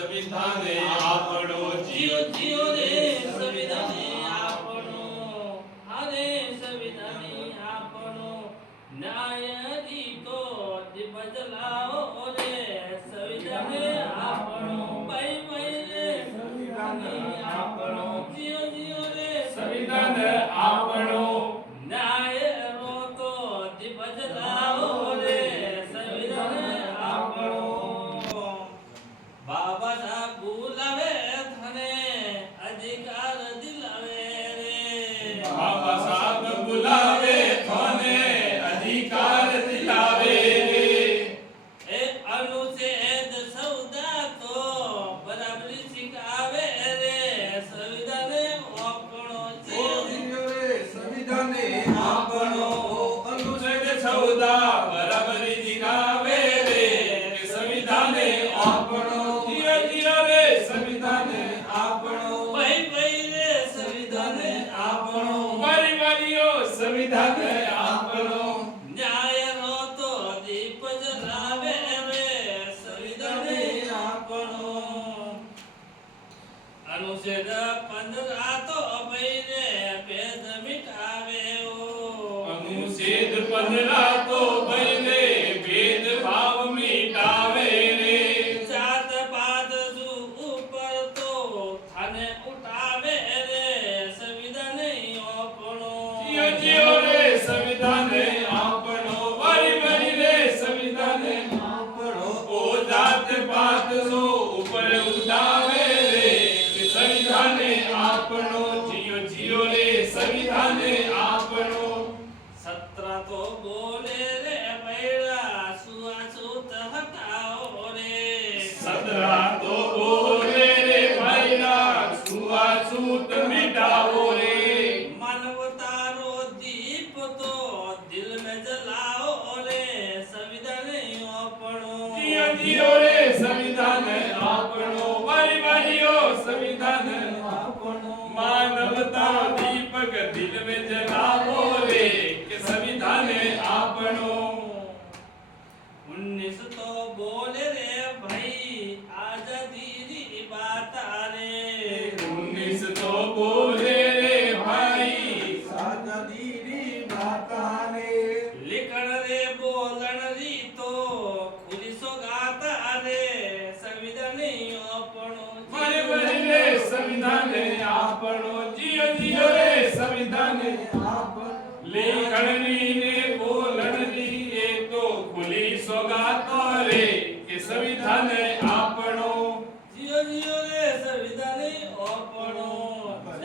સંવિધાને આપણો જીઓ જીઓ રે સંવિધાને આપણો હારે સંવિધાને આપણો ન્યાય જીતો બદલાવો રે સંવિધાને આપણો ભાઈ ભાઈ રે સંવિધાને આપણો જીઓ જીઓ રે સંવિધાન આપણો ન્યાય રોતો બદલાવો રે સંવિધાને આપણો બાબા સાહેબ બોલાવે થને અધિકાર દિલાવે રે બાબા સાહેબ બોલાવે તને અધિકાર દિલાવે રે એ અનુચ્છેદ 14 તો બરાબરી શીખાવે રે સંવિધાને આપણો છે સંવિધાને આપણો અનુચ્છેદ 14 બરાબરી શીખાવે રે કે સંવિધાને આપણો જીઓ જીઓ રે સંવિધાને આપણો ભાઈ ભાઈ રે સંવિધાને આપણો મારી વાલીઓ સંવિધાને આપણો ન્યાય રોતો દીપ જલાવે રે સંવિધાને આપણો અનુચ્છેદ 15 તો ભાઈ રે ભેદ મિટાવે અનુચ્છેદ 15 તો બને ભેદભાવ મિટાવે રે જાત પાત ઉપર તો થાને ઉઠાવે રે સંવિધાને આપણો જીઓ જીઓ રે સંવિધાને આપણો વારી વારી રે સંવિધાને આપણો ઓ જાત પાત સો ઉપર ઉઠાવે રે કે સંવિધાને આપણો જીઓ જીઓ રે સંવિધાને આપણો 17 તો બોલે રે બૈરા સુઆછૂત હટાવો રે 17 તો બોલે રે ભાઈના છૂત મિટાવો રે માનવતારો દીપ તો દિલ મે જલાઓ રે સંવિધાને આપણો જીઓ જીઓ રે સંવિધાન આપણો વારી વારીઓ સંવિધાન આપણો માનવતા દીપક દિલ में जलाવો રે કે સંવિધાન આપણો 19 તો બોલે રે ભાઈ આઝાદી રી બાત રે 19 તો બોલે રે ભાઈ આઝાદી રી બાતાને लिखण रे बोलण री तो खुली सोगात रे संविधान આપણો મારે મારી રે સંવિધાન આપણો જીઓ જીઓ રે સંવિધાન આપણો લેખણની ને બોલણની એ તો ખુલી સોગાતો રે